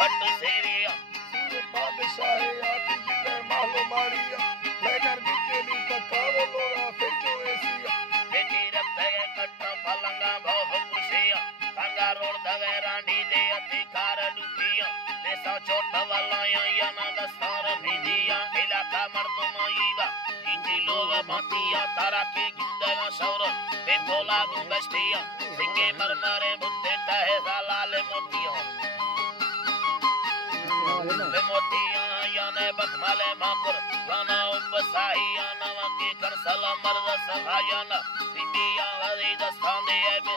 फट सेरिया सूर बादशाह आती जिंदे मालो मारिया लेकर बिचेली पकावो लोरा फेजो एसिया बेटी रखते कट्टा पलंगा भव कुशिया तंगा रोड दवे रांडी दे अधिकार लुटिया देसा चोट वालाया या ना दस्तार भिदिया इलाका मर्दमाईवा इंजी लोग मातिया तारा के गिंदगा शौर बेपोला गुंगस्तिया सिंगे मरमरे बुद्धे तहे लाल मोतिया मोतिया याने बकमाले माकुर याना उपसाही याना वाके कर सला मर्द सभायाना बिबिया वरी दस्ताने एबे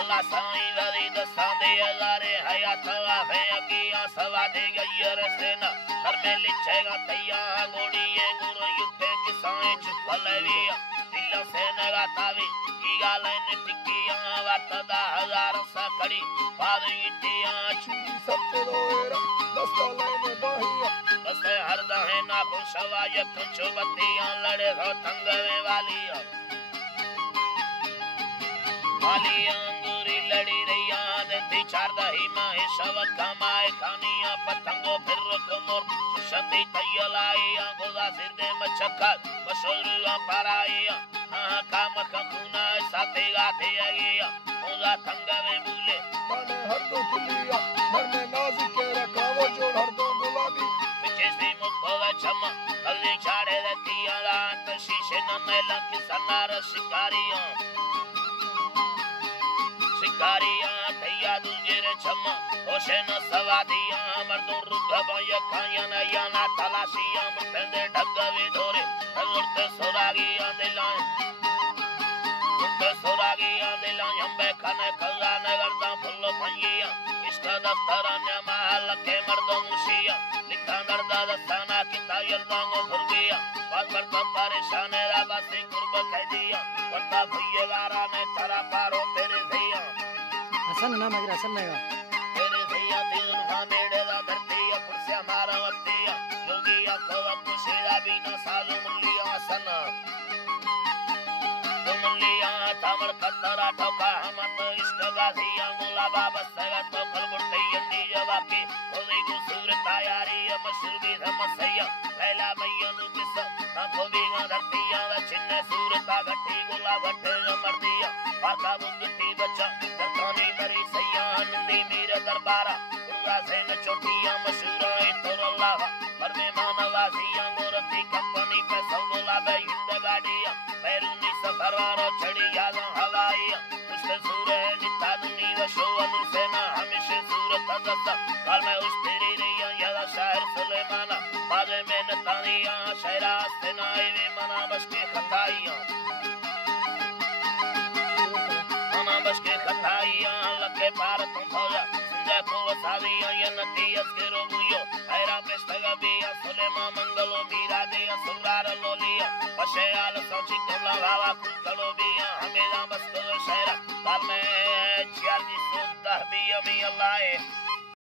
अल्लाह साईं वरी दस्ताने अल्लाह हयात वाफे अगिया सवा दे गयर सेना हर में लिखेगा तैया गोड़ी ये गुरु युद्धे किसाए चुपलविया दिल से नगातावी की गालन टिकिया वर्तदा हजार सकड़ी पाद इटिया चूड़ी सबते रोएरा दस्ता लेने बाहिया दस्ते हर दहे ना खुशवा ये कुछ बत्तियां लड़े हो तंगवे वालिया वालिया अंगूरी लड़ी रैया देती चार दही माहे शवक कमाए खानिया पतंगो फिर कुमोर सुशंती तैयलाइया गोदा सिर दे मचक्कर बशोरुआ पराइया हाँ काम कखुना साथे गाथे आगिया गोदा तंगवे बुले माने हर दो खुलिया घर में नाजी के रखावो जोड़ हर दो गुलाबी पीछे से मुखोगा छमा गली छाड़े रहती रात शीशे न मेला किसनार शिकारियां शिकारियां थैया दूजे रे छमा होशे न सवादियां मर्दों रुगबाया खाया न याना तलाशियां मुर्तंदे ढगवे धोरे उड़ते सोरागियां दिलाएं उड़ते सोरागियां दिलाएं अंबे खाने कल्ला नगरदा फुल्लो भंगिया इसका दफ्तर ने माल के मर्दों मुशिया लिखा नरदा दस्ताना किता यल्दांगो फुरगिया बात बरता परेशान है राबासी कुर्ब खैदिया वरता भैया गारा ने तारा पारो तेरे भैया हसन ना मगर हसन नहीं तेरे भैया दिल भानेड़े दा धरतिया पुरसे मारा वतिया योगिया को पुशेरा बिना सालो मुल्लिया सना मुल्लिया तामर कतरा ठोका हम तो इश्क गाजिया मुला बाबा सगा तो खलबुर्ती यंदी जवाकी कोई गुसूर तैयारी मशरूबी धमसैया लैला मैयन किस ना खोबीगा धरतिया व छिन्ने सूरता घटी गुला घटे मर्दिया पाका बुंगती बच्चा दरखानी मरी सैया नंदी मीर दरबारा उर्गा से न चोटिया मशहूरा तो अल्लाह पर में मानवासिया गोरती कंपनी पे सौगोला बे हिंद गाड़िया बैरूनी सफर वारो चढ़ी याद हवाइया उसके सूरे निता दुनी व शोअन सेना हमेशा सूरत दस्ता काल में उस तेरी रैया यादा शहर सुलेमाना बाजे में नतानिया शहरा सेनाई वे मना बस के खताइया मना बस के खताइया लगे पार तुम फौजा संजय को वसाविया या नतीयस के रोबुयो हैरा पेस्तगा बिया सुलेमा मंगलो मीरा दे सुरार लोलिया पशे आल सोची कोला वावा कुलकलो बिया हमें बस को शहरा काल में 46 बिया मी अल्लाह